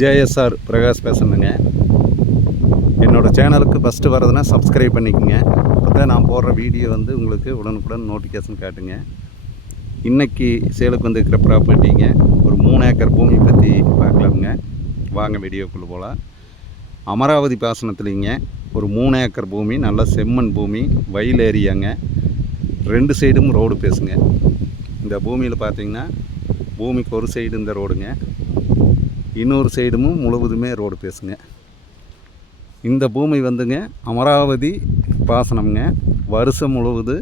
JSR Prakash பேசணுங்க. என்னோடய சேனலுக்கு first வரதுன்னா subscribe பண்ணிக்கோங்க. அப்போ தான் நான் போடுற வீடியோ வந்து உங்களுக்கு உடனுக்குடன் நோட்டிஃபிகேஷன் காட்டுங்க. இன்றைக்கி சேலுக்கு வந்துருக்கிற ப்ராப்பர்ட்டிங்க ஒரு 3 ஏக்கர் பூமி பற்றி பார்க்கலாமுங்க. வாங்க வீடியோக்குள்ளே போகலாம். அமராவதி பாசனத்துலிங்க ஒரு 3 ஏக்கர் பூமி, நல்ல செம்மண் பூமி, வயல் ஏரியாங்க. 2 சைடும் ரோடு பேசுங்க. இந்த பூமியில் பார்த்திங்கன்னா பூமிக்கு ஒரு சைடு இந்த ரோடுங்க, இன்னொரு சைடும் முழுவதுமே ரோடு பேசுங்க. இந்த பூமி வந்துங்க அமராவதி பாசனம்ங்க. வருஷம் முழுவது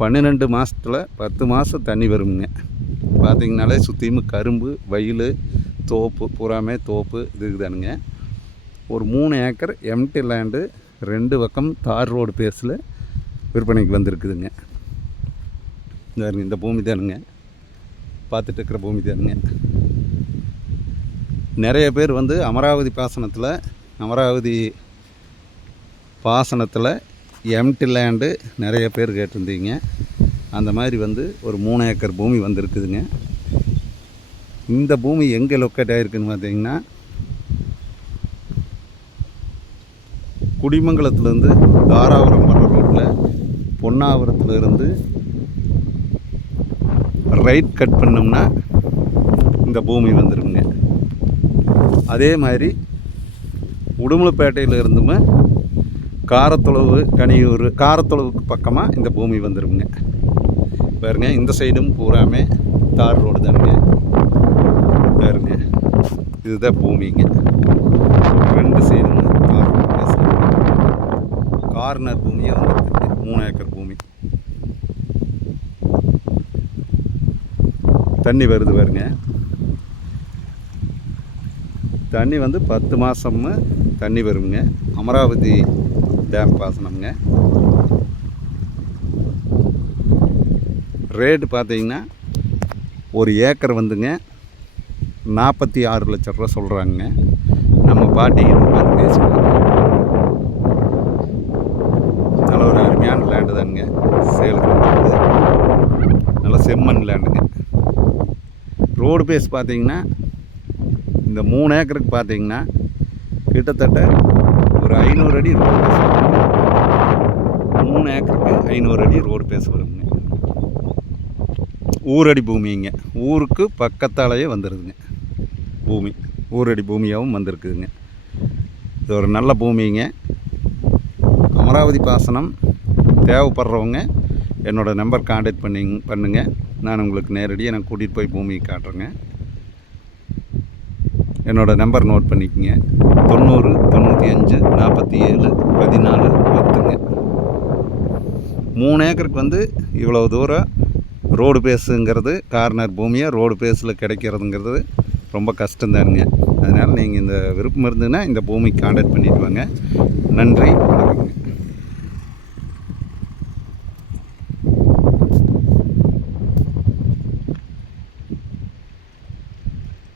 12 மாதத்தில் 10 மாதம் தண்ணி வருங்க. பார்த்திங்கனாலே சுற்றியும் கரும்பு, வயல், தோப்பு, பூராமே தோப்பு இதுதானுங்க. ஒரு 3 ஏக்கர் எம்டி லேண்டு 2 பக்கம் தார் ரோடு பேஸில் விற்பனைக்கு வந்திருக்குதுங்க. இந்த பூமி தானுங்க, பார்த்துட்டு இருக்கிற பூமி தானுங்க. நிறைய பேர் வந்து அமராவதி பாசனத்தில் எம்டி லேண்டு நிறைய பேர் கேட்டிருந்தீங்க. அந்த மாதிரி வந்து ஒரு 3 ஏக்கர் பூமி வந்திருக்குதுங்க. இந்த பூமி எங்கே லொக்கேட் ஆகிருக்குன்னு பார்த்தீங்கன்னா, குடிமங்கலத்துலேருந்து தாராபுரம் வர ரோட்டில் பொன்னாவரத்துலேருந்து ரைட் கட் பண்ணோம்னா இந்த பூமி வந்துருங்க. அதே மாதிரி உடுமலைப்பேட்டையில் இருந்துமே காரத்தொளவு, கனியூர், காரத்தொளவுக்கு பக்கமாக இந்த பூமி வந்துருங்க. பாருங்க, இந்த சைடும் பூராமே தார் ரோடு தானுங்க. பாருங்க, இதுதான் பூமிங்க. 2 சைடும் தார் ரோடு பேசுங்க. கார்னர் பூமியாக வந்துருக்கு. 3 ஏக்கர் பூமி. தண்ணி வருது பாருங்க. தண்ணி வந்து 10 மாதமும் தண்ணி வருங்க. அமராவதி டேம் பாசனம்ங்க. ரேட்டு பார்த்தீங்கன்னா ஒரு ஏக்கர் வந்துங்க 46 லட்சம் ரூபா சொல்கிறாங்க. நம்ம பாட்டிக்கிட்ட பார்த்து பேசிக்கலாம். நல்ல ஒரு அருமையான லேண்டு தானுங்க. சேலுக்கு வந்துருக்குது. நல்ல செம்மண் லேண்டுங்க. ரோடு பேஸ் பார்த்தீங்கன்னா இந்த 3 ஏக்கருக்கு பார்த்தீங்கன்னா கிட்டத்தட்ட ஒரு 500 அடி ரோடு பேஸ் வருங்க. 3 ஏக்கருக்கு 500 அடி ரோடு பேஸ் வருங்க. ஊரடி பூமிங்க. ஊருக்கு பக்கத்தாலேயே வந்துடுதுங்க பூமி. ஊரடி பூமியாகவும் வந்திருக்குதுங்க. இது ஒரு நல்ல பூமிங்க. அமராவதி பாசனம் தேவைப்படுறவங்க என்னோடய நம்பர் கான்டாக்ட் பண்ணுங்கள். நான் உங்களுக்கு நேரடியாக நான் கூட்டிகிட்டு போய் பூமியை காட்டுறேங்க. என்னோடய நம்பர் நோட் பண்ணிக்கோங்க. 90 95 47 14 10ங்க. 3 ஏக்கருக்கு வந்து இவ்வளோ தூரம் ரோடு பேஸுங்கிறது, கார்னர் பூமியாக ரோடு பேஸில் கிடைக்கிறதுங்கிறது ரொம்ப கஷ்டம்தானுங்க. அதனால் நீங்கள் இந்த விருப்பம் இருந்ததுன்னா இந்த பூமிக்கு கான்டாக்ட் பண்ணிட்டு வாங்க. நன்றி, வணக்கங்க.